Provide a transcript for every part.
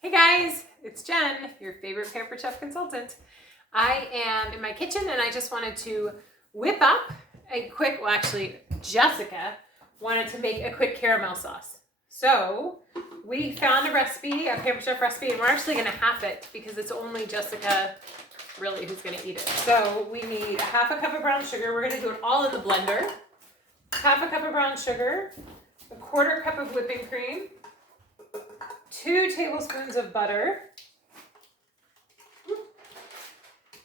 Hey guys, it's Jen, your favorite Pampered Chef consultant. I am in my kitchen and I just wanted to whip up a quick, well actually Jessica wanted to make a quick caramel sauce. So we found a recipe, a Pampered Chef recipe, and we're actually gonna half it because it's only Jessica really who's gonna eat it. So we need a half a cup of brown sugar. We're gonna do it all in the blender. Half a cup of brown sugar, a quarter cup of whipping cream, 2 tablespoons of butter.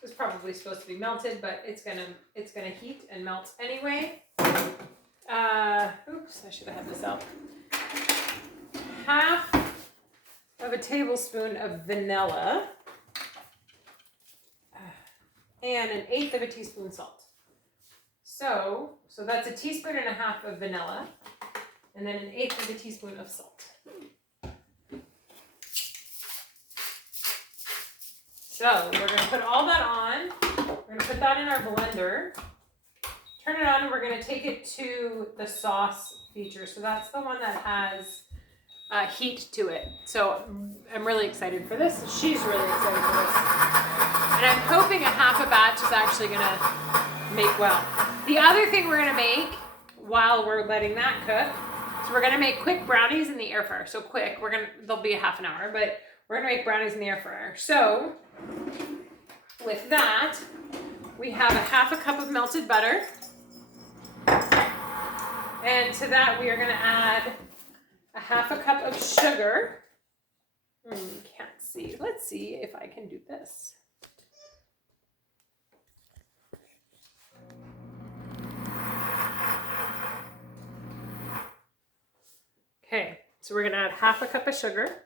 It's probably supposed to be melted, but it's gonna heat and melt anyway. Oops, I should have had this out. Half of a tablespoon of vanilla, and 1/8 of a teaspoon salt. So that's 1.5 teaspoons of vanilla, and then 1/8 of a teaspoon of salt. So we're going to put all that on. We're going to put that in our blender. Turn it on and we're going to take it to the sauce feature. So that's the one that has heat to it. So I'm really excited for this. She's really excited for this. And I'm hoping a half a batch is actually going to make well. The other thing we're going to make while we're letting that cook, so we're going to make quick brownies in the air fryer. So quick, they'll be a half an hour, but we're going to make brownies in the air fryer. So with that, we have a half a cup of melted butter. And to that, we are going to add a half a cup of sugar. Can't see. Let's see if I can do this. Okay, so we're going to add half a cup of sugar.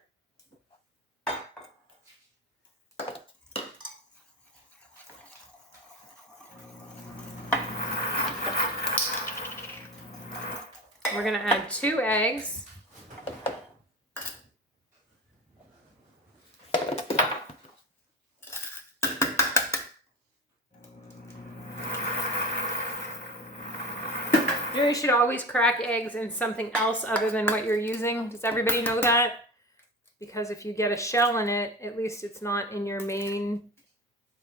We're going to add 2 eggs. You should always crack eggs in something else other than what you're using. Does everybody know that? Because if you get a shell in it, at least it's not in your main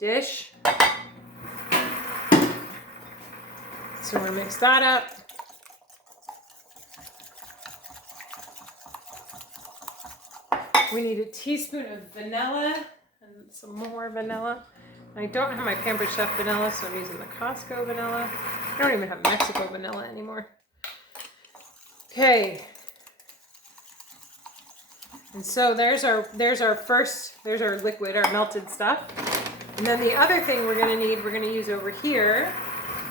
dish. So we're going to mix that up. We need 1 teaspoon of vanilla and some more vanilla. I don't have my Pampered Chef vanilla, so I'm using the Costco vanilla. I don't even have Mexico vanilla anymore. Okay. And so there's our liquid, our melted stuff. And then the other thing we're going to use over here,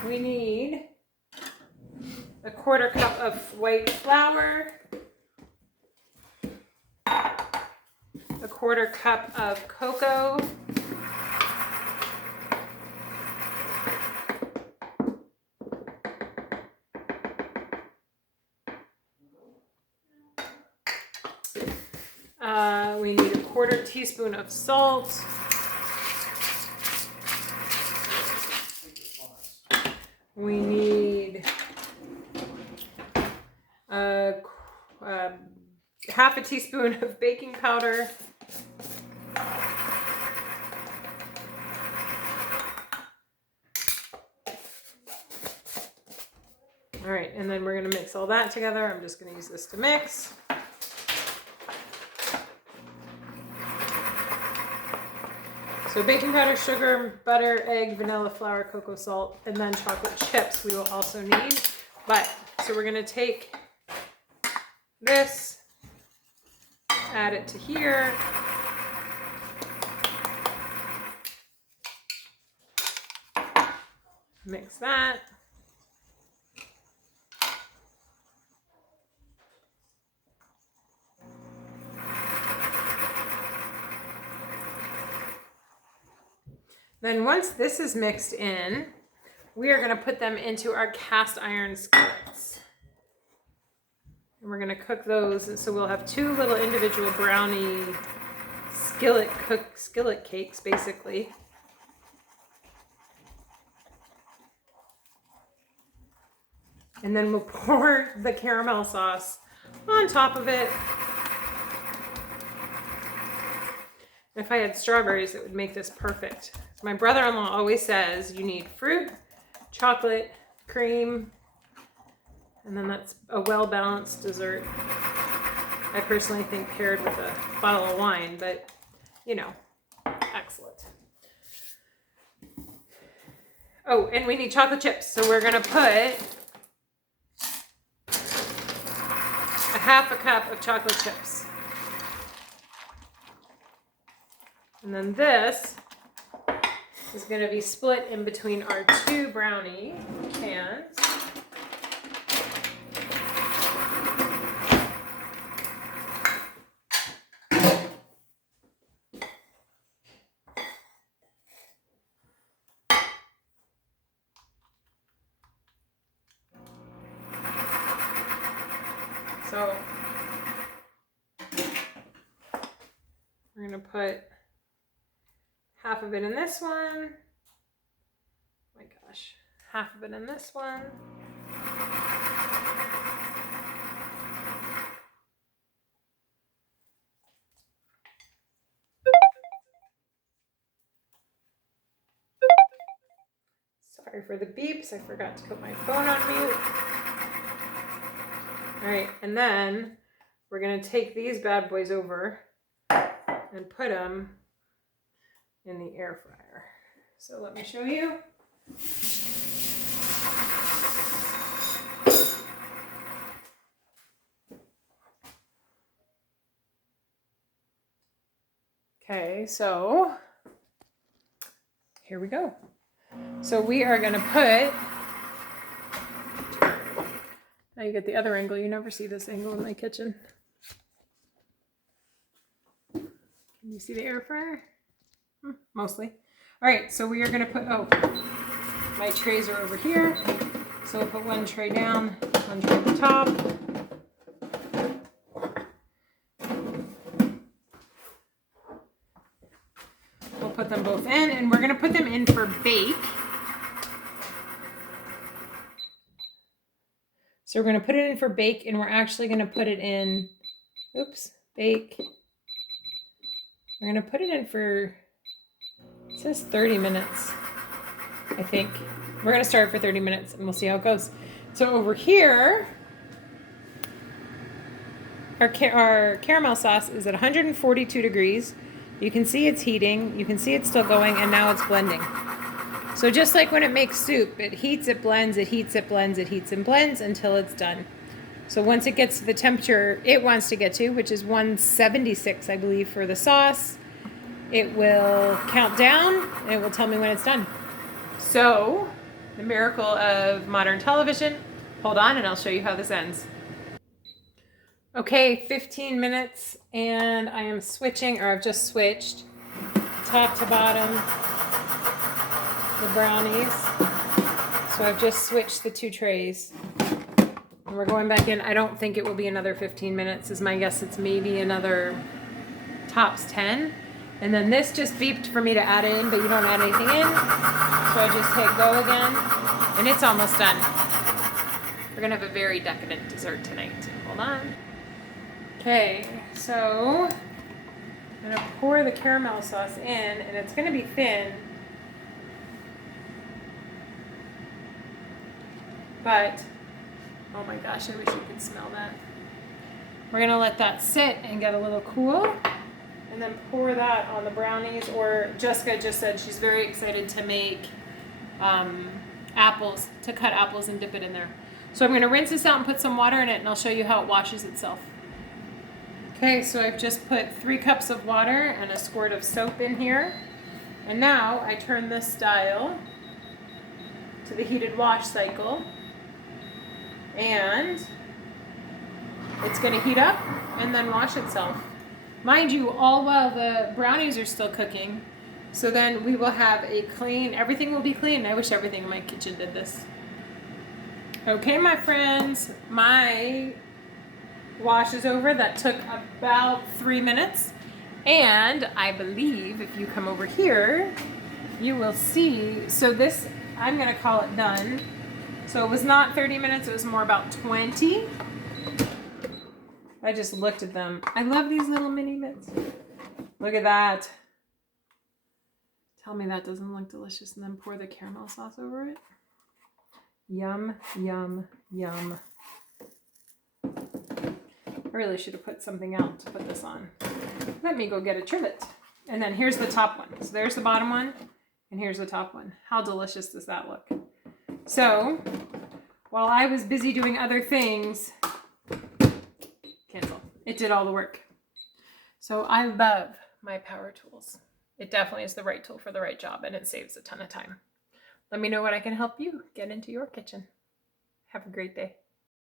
we need a quarter cup of white flour, a quarter cup of cocoa, we need a 1/4 teaspoon of salt, we need half a teaspoon of baking powder, all right, and then we're going to mix all that together. I'm just going to use this to mix. So baking powder, sugar, butter, egg, vanilla, flour, cocoa, salt, and then chocolate chips we will also need. So we're going to take this, add it to here. Mix that. Then once this is mixed in, we are going to put them into our cast iron skillets. And we're going to cook those. And so we'll have 2 little individual brownie skillet cakes, basically. And then we'll pour the caramel sauce on top of it. If I had strawberries, it would make this perfect. My brother-in-law always says you need fruit, chocolate, cream, and then that's a well-balanced dessert. I personally think paired with a bottle of wine, but you know, excellent. Oh, and we need chocolate chips. So we're gonna put a half a cup of chocolate chips. And then this is gonna be split in between our 2 brownie cans. So we're gonna put half of it in this one. Oh my gosh, half of it in this one. Sorry for the beeps, I forgot to put my phone on mute. All right, and then we're gonna take these bad boys over and put them in the air fryer. So let me show you. Okay, so here we go. So we are gonna put, now you get the other angle. You never see this angle in my kitchen. Can you see the air fryer? Mostly. All right, so we are gonna put, oh, my trays are over here. So we'll put one tray down, one tray at the top. We'll put them both in, and we're gonna put them in for bake. So we're gonna put it in for bake, and we're actually gonna put it in, oops, bake. We're gonna put it in for, it says 30 minutes, I think. We're gonna start for 30 minutes and we'll see how it goes. So over here, our caramel sauce is at 142 degrees. You can see it's heating, you can see it's still going, and now it's blending. So just like when it makes soup, it heats, it blends, it heats, it blends, it heats and blends until it's done. So once it gets to the temperature it wants to get to, which is 176, I believe, for the sauce, it will count down and it will tell me when it's done. So, the miracle of modern television. Hold on and I'll show you how this ends. Okay, 15 minutes and I am switching, or I've just switched top to bottom the brownies. So I've just switched the 2 trays. And we're going back in. I don't think it will be another 15 minutes is my guess. It's maybe another tops 10. And then this just beeped for me to add in, but you don't add anything in. So I just hit go again, and it's almost done. We're gonna have a very decadent dessert tonight. Hold on. Okay, so I'm gonna pour the caramel sauce in, and it's gonna be thin. But, oh my gosh, I wish you could smell that. We're gonna let that sit and get a little cool. And then pour that on the brownies, or Jessica just said she's very excited to make apples, to cut apples and dip it in there. So I'm going to rinse this out and put some water in it, and I'll show you how it washes itself. Okay, so I've just put 3 cups of water and a squirt of soap in here. And now I turn this dial to the heated wash cycle. And it's going to heat up and then wash itself. Mind you, all while the brownies are still cooking. So then we will have a clean, everything will be clean. I wish everything in my kitchen did this. Okay, my friends, my wash is over. That took about 3 minutes. And I believe if you come over here, you will see, so this, I'm gonna call it done. So it was not 30 minutes, it was more about 20. I just looked at them. I love these little mini mitts. Look at that. Tell me that doesn't look delicious, and then pour the caramel sauce over it. Yum, yum, yum. I really should have put something out to put this on. Let me go get a trivet. And then here's the top one. So there's the bottom one, and here's the top one. How delicious does that look? So while I was busy doing other things, cancel. It did all the work. So I love my power tools. It definitely is the right tool for the right job, and it saves a ton of time. Let me know what I can help you get into your kitchen. Have a great day.